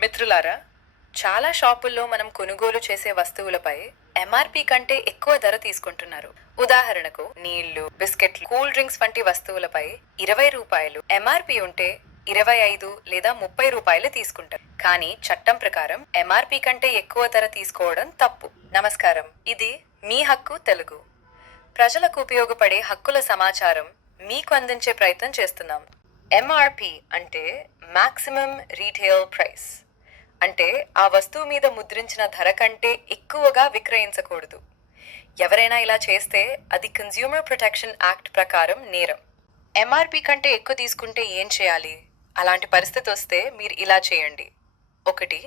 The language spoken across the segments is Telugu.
మిత్రులారా, చాలా షాపుల్లో మనం కొనుగోలు చేసే వస్తువులపై ఎంఆర్పి కంటే ఎక్కువ ధర తీసుకుంటున్నారు. ఉదాహరణకు నీళ్లు, బిస్కెట్లు, కూల్ డ్రింక్స్ వంటి వస్తువులపై 20 రూపాయలు ఎంఆర్పి ఉంటే 25 లేదా 30 రూపాయలు తీసుకుంటారు. కానీ చట్టం ప్రకారం ఎంఆర్పి కంటే ఎక్కువ ధర తీసుకోవడం తప్పు. నమస్కారం, ఇది మీ హక్కు తెలుగు. ప్రజలకు ఉపయోగపడే హక్కుల సమాచారం మీకు అందించే ప్రయత్నం చేస్తున్నాం. ఎంఆర్పి అంటే మాక్సిమం రీటైల్ ప్రైస్. అంటే ఆ వస్తువు మీద ముద్రించిన ధర కంటే ఎక్కువగా విక్రయించకూడదు. ఎవరైనా ఇలా చేస్తే అది కన్స్యూమర్ ప్రొటెక్షన్ యాక్ట్ ప్రకారం నేరం. ఎంఆర్పి కంటే ఎక్కువ తీసుకుంటే ఏం చేయాలి? అలాంటి పరిస్థితి వస్తే మీరు ఇలా చేయండి. 1.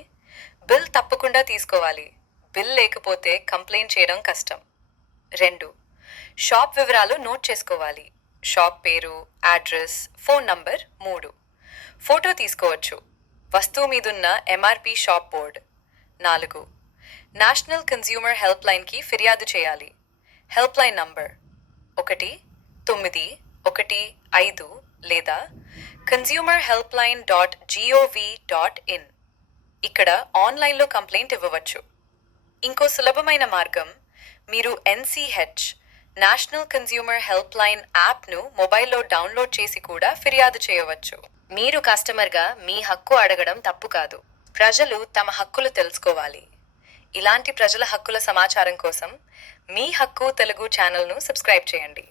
బిల్ తప్పకుండా తీసుకోవాలి. బిల్ లేకపోతే కంప్లైంట్ చేయడం కష్టం. 2. షాప్ వివరాలు నోట్ చేసుకోవాలి. షాప్ పేరు, అడ్రస్, ఫోన్ నంబర్. 3. ఫోటో తీసుకోవచ్చు. వస్తువు మీదున్న MRP shop board. 4. National consumer help లైన్కి ఫిర్యాదు చేయాలి. హెల్ప్ లైన్ నంబర్ 1915 లేదా consumerhelpline.gov.in. ఇక్కడ ఆన్లైన్లో కంప్లైంట్ ఇవ్వవచ్చు. ఇంకో సులభమైన మార్గం, మీరు NCH national consumer help line యాప్ను మొబైల్లో డౌన్లోడ్ చేసి కూడా ఫిర్యాదు చేయవచ్చు. మీరు కస్టమర్గా మీ హక్కు అడగడం తప్పు కాదు. ప్రజలు తమ హక్కులు తెలుసుకోవాలి. ఇలాంటి ప్రజల హక్కుల సమాచారం కోసం మీ హక్కు తెలుగు ఛానల్ను సబ్స్క్రైబ్ చేయండి.